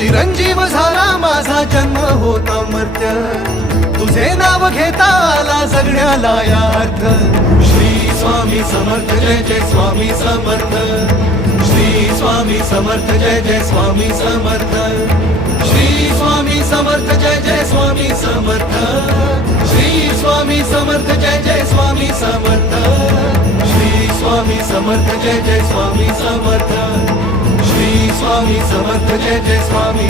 चिरंजीव झाला माझा जन्म होता मर्त्य, तुझे नाव घेता आला जगण्याला या अर्थ. श्री स्वामी समर्थ जय जय स्वामी समर्थ, श्री स्वामी समर्थ जय जय स्वामी समर्थ, श्री स्वामी समर्थ जय जय स्वामी समर्थ, श्री स्वामी समर्थ जय जय स्वामी समर्थ, श्री स्वामी समर्थ जय जय स्वामी समर्थ, श्री स्वामी समर्थ जय जय स्वामी.